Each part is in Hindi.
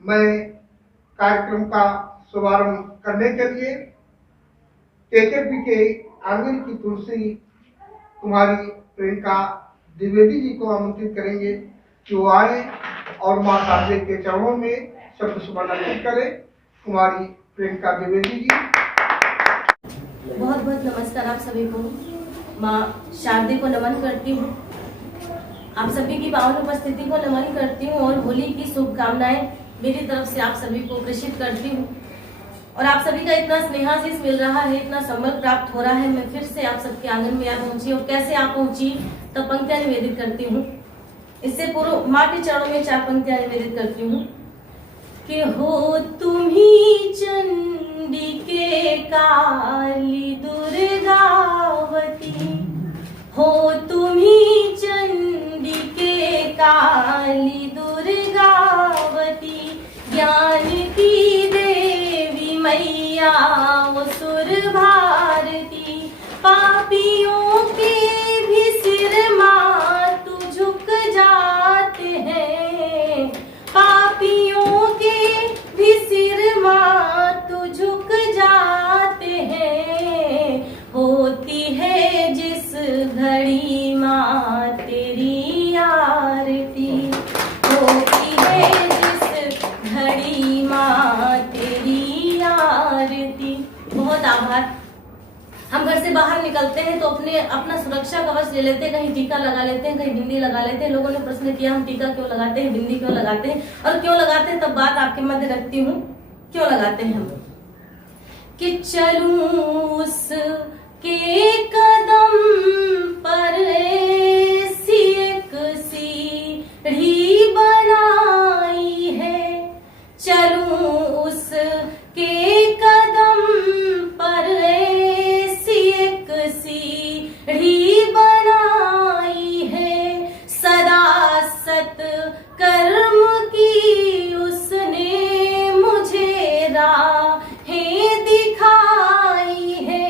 मैं कार्यक्रम का शुभारंभ करने के लिए केकेपी के आंगन की तुलसी कुमारी प्रियंका द्विवेदी जी को आमंत्रित करेंगे कि वो आए और माँ शारदे के चरणों में शब्द सुमन अर्पित करें। कुमारी प्रियंका द्विवेदी जी। बहुत बहुत नमस्कार आप सभी को। माँ शारदे को नमन करती हूँ, आप सभी की पावन उपस्थिति को नमन करती हूँ और होली की शुभकामनाएं मेरी तरफ से आप सभी को प्रेषित करती हूँ। और आप सभी का इतना स्नेहाशीष मिल रहा है, इतना संबल प्राप्त हो रहा है। मैं फिर से आप सबके आंगन में आ पहुंची और कैसे आ पहुंची तब पंक्तियां निवेदित करती हूँ। इससे पूर्व माँ के चरणों में 4 पंक्तियां निवेदित करती हूँ कि हो तुम्ही चंडी के काली दुर्गावती, हो तुम्ही चंडी के काली दुर्गावती, ज्ञान की देवी मैया वो सुर भारती, पापियों के भी सिर मातु झुक जाते हैं, पापियों के भी सिर मातु झुक जाते हैं, होती है जिस घड़ी माँ तेरी आरती, होती है जिस घड़ी माँ तेरी आरती। बहुत आभार। हम घर से बाहर निकलते हैं तो अपना सुरक्षा कवच ले लेते हैं, कहीं टीका लगा लेते हैं, कहीं बिंदी लगा लेते हैं। लोगों ने प्रश्न किया हम टीका क्यों लगाते हैं, बिंदी क्यों लगाते हैं और क्यों लगाते हैं, तब बात आपके मध्य रखती हूँ क्यों लगाते हैं हम। कि चलूं उस के कदम पर ऐसी एक सीढ़ी बनाई है, चलूं उस के कदम पर ऐसी एक सीढ़ी बनाई है, सदा सत कर्म की उसने मुझे राहें दिखाई है,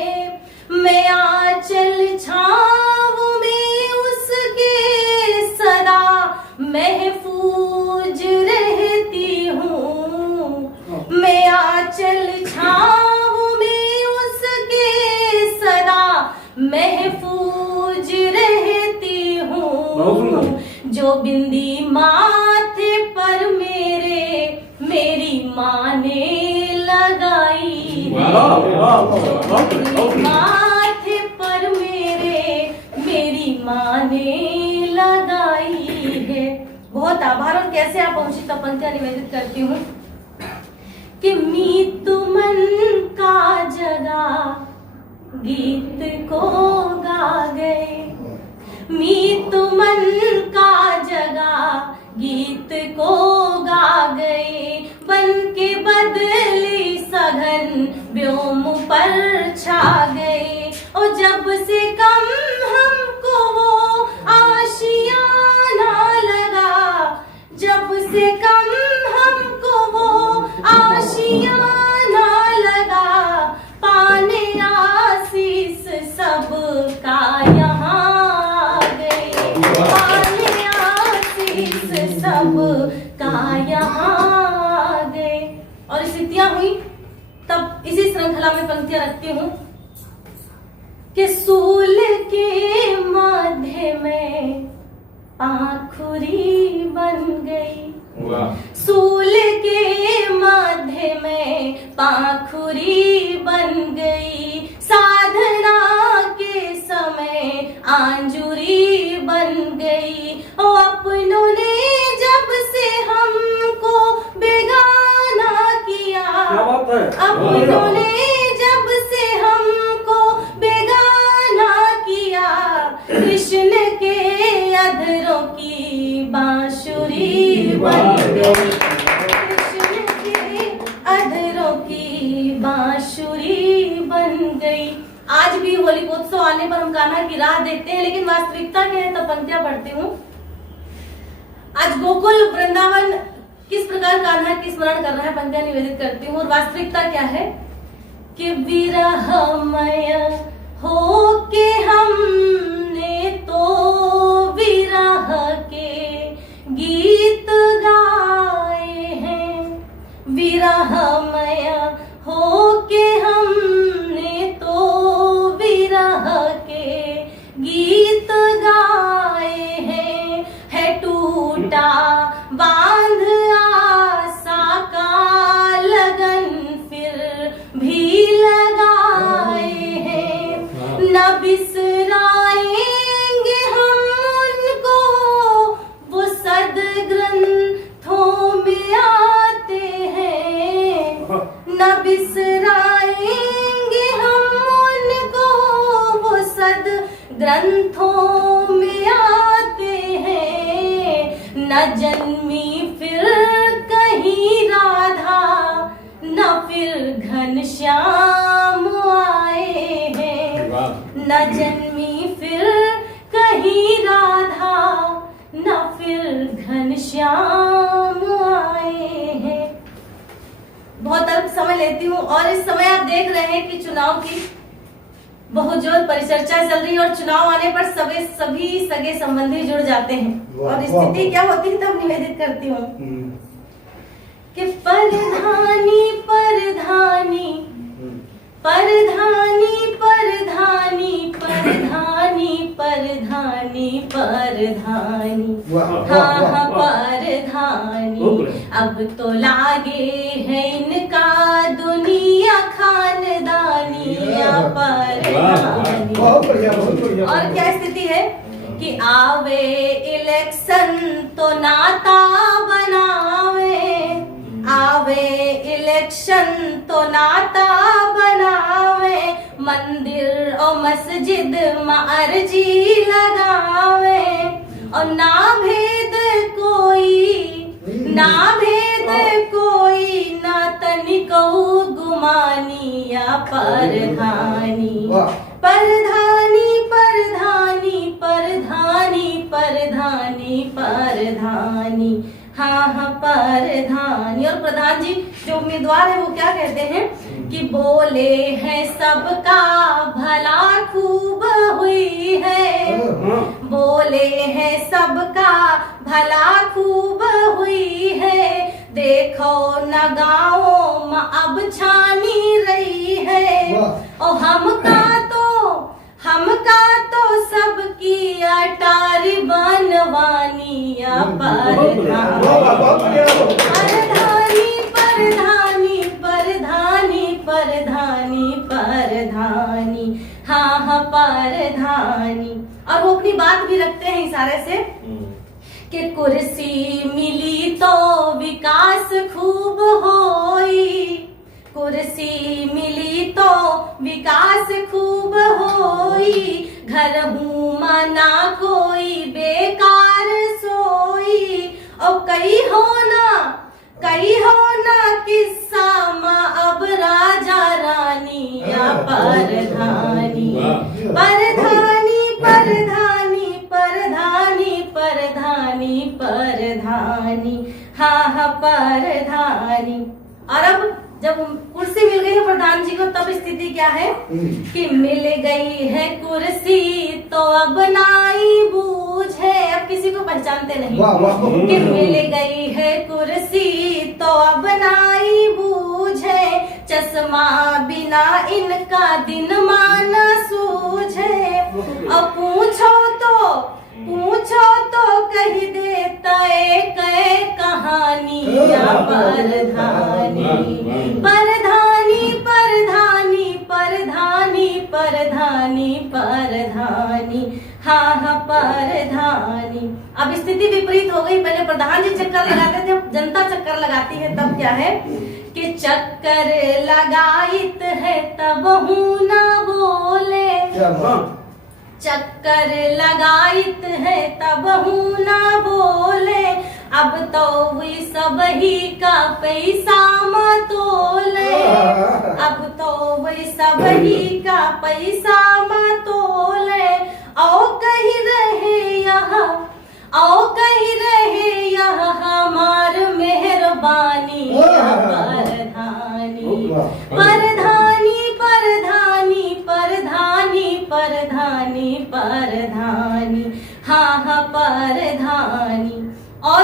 मैं आंचल छाँव में उसके सदा महफूज रहती हूँ, मैं आंचल छाँव में उसके सदा महफूज रहती हूँ, जो बिंदी माथे पर मेरी माँ ने लगाई, माथे पर मेरी माँ ने लगाई है। बहुत आभार। और कैसे आप पहुंची तब पंक्तियां निवेदित करती हूँ कि मीत मन का जगा गीत को गा गए, मीत मन का जगा गीत को गा गए, बन के बदली सघन व्योम पर छा गए, और जब से कम हमको वो आशियाना लगा, जब से कम हमको वो आशियाना लगा, पाने आशीष सबका यहाँ आ गए, पाने आशीष सबका यहाँ आ गए। और स्थितियां हुई तब इसी श्रृंखला में पंक्तियां रखती हूँ कि सूल के मध्य में पाखुरी बन गई, सूल के मध्य में पाखुरी बन गई, साधना के समय आंजुरी बन गई, ओ अपनों ने जब से हमको बेगाना किया, अपनों ने जब से हमको बेगाना किया, कृष्ण के अधरों की बांसुरी बन गई, कृष्ण के अधरों की बांसुरी बन गई। आज भी होली उत्सव आने पर हम कान्हा की राह देखते हैं, लेकिन वास्तविकता क्या है तब पंक्तियां पढ़ती हूँ। आज गोकुल वृंदावन किस प्रकार कान्हा की स्मरण कर रहा है, पंक्तियां निवेदित करती हूँ। और वास्तविकता क्या है कि विरहमय हो के हमने तो विरह के गीत गाए हैं, विरहमय हो के हमने तो विरह के गीत गाए हैं। है टूटा बांध आशा का लगन फिर भी लगाए हैं। न बिसराएंगे हम उनको, वो सदग्रंथों में आते हैं। न बिसराएंगे हम उनको, वो सदग्रंथों में आते हैं। न जन्मी फिर कहीं राधा, न फिर घनश्याम आए हैं। न जन्मी फिर कहीं राधा, न फिर घनश्याम आए हैं। बहुत अल्प समय लेती हूँ और इस समय आप देख रहे हैं कि चुनाव की बहुत जोर परिचर्चा चल रही है और चुनाव आने पर सभी सगे संबंधी जुड़ जाते हैं और स्थिति क्या होती है तब निवेदित करती हूँ कि परधानी परधानी परधानी परधानी परधानी परधानी परधानी हाँ हाँ परधानी। अब तो लागे है इनका दुनिया खानदानी परधानी। और क्या स्थिति है कि आवे इलेक्शन तो नाता बनावे, आवे इलेक्शन तो नाता बनावे। मंदिर और मस्जिद में अर्जी लगावे और ना भेद कोई, ना भेद कोई, ना तनिको गुमानी या परधानी। परधानी परधानी परधानी परधानी परधानी हाँ हाँ परधानी। और प्रधान जी जो उम्मीदवार है वो क्या कहते हैं कि बोले हैं सबका भला खूब हुई है, बोले हैं सबका भला खूब हुई है। देखो न गाँवों में अब छानी रही है और हमका तो सबकी अटारी बनवानी या परधानी परधानी परधानी परधानी परधानी हाँ हाँ परधानी। और वो अपनी बात भी रखते हैं इशारे से कि कुर्सी मिली तो विकास खूब होई, कुर्सी मिली तो विकास खूब होई। घर हूँ मना कोई बेकार सोई और कई हो ना किस्सा माँ अब राजा रानी या परधानी परधानी परधानी परधानी परधानी परधानी हाँ हाँ परधानी। और अब जब कुर्सी मिल गई है प्रधान जी को तब स्थिति क्या है कि मिल गई है कुर्सी तो अब नाई बूझे। अब किसी को पहचानते नहीं कि मिल गई है कुर्सी तो अब नाई बूझे। चश्मा बिना इनका दिन माना सूझे और पूछो तो कह देता एक कहानी या परधानी परधानी परधानी परधानी परधानी परधानी हाँ हाँ परधानी। अब स्थिति विपरीत हो गई। पहले प्रधान जी चक्कर लगाते थे, जनता चक्कर लगाती है तब क्या है कि चक्कर लगाइत है तब हूँ ना बोले, चक्कर लगाइत है तब हूँ ना बोले। अब तो हुई सब ही का पैसा मतोले, अब तो हुई सब ही का पैसा मतोले। आओ कहीं रहे यहाँ, आओ कहीं रहे यहाँ हमार मेहरबानी परधानी परधानी परधानी परधानी परधानी परधानी हाँ हाँ परधानी। और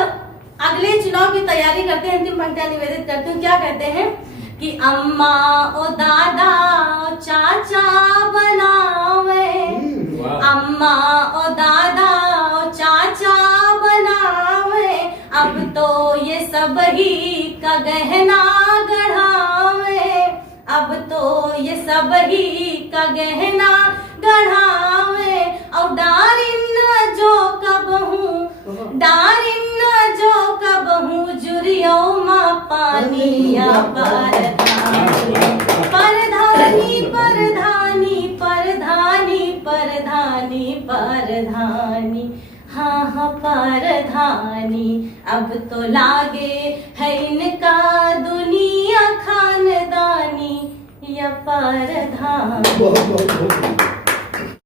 अगले चुनाव की तैयारी करते हैं, अंतिम पंक्तियां निवेदित करती हूँ। क्या कहते हैं कि अम्मा ओ दादा ओ चाचा बनावे, अम्मा ओ दादा ओ चाचा बनावे, अब तो ये सब ही का गहना गढ़ावे, अब तो ये सब ही का गहना गढ़ावे। और डारिन जो कब हूँ, डारिन जो कब हूँ, जुरियो माँ पानिया परधानी परधानी परधानी परधानी परधानी, हाँ हाँ परधानी। अब तो लागे है इनका दुनिया खानदानी या परधानी।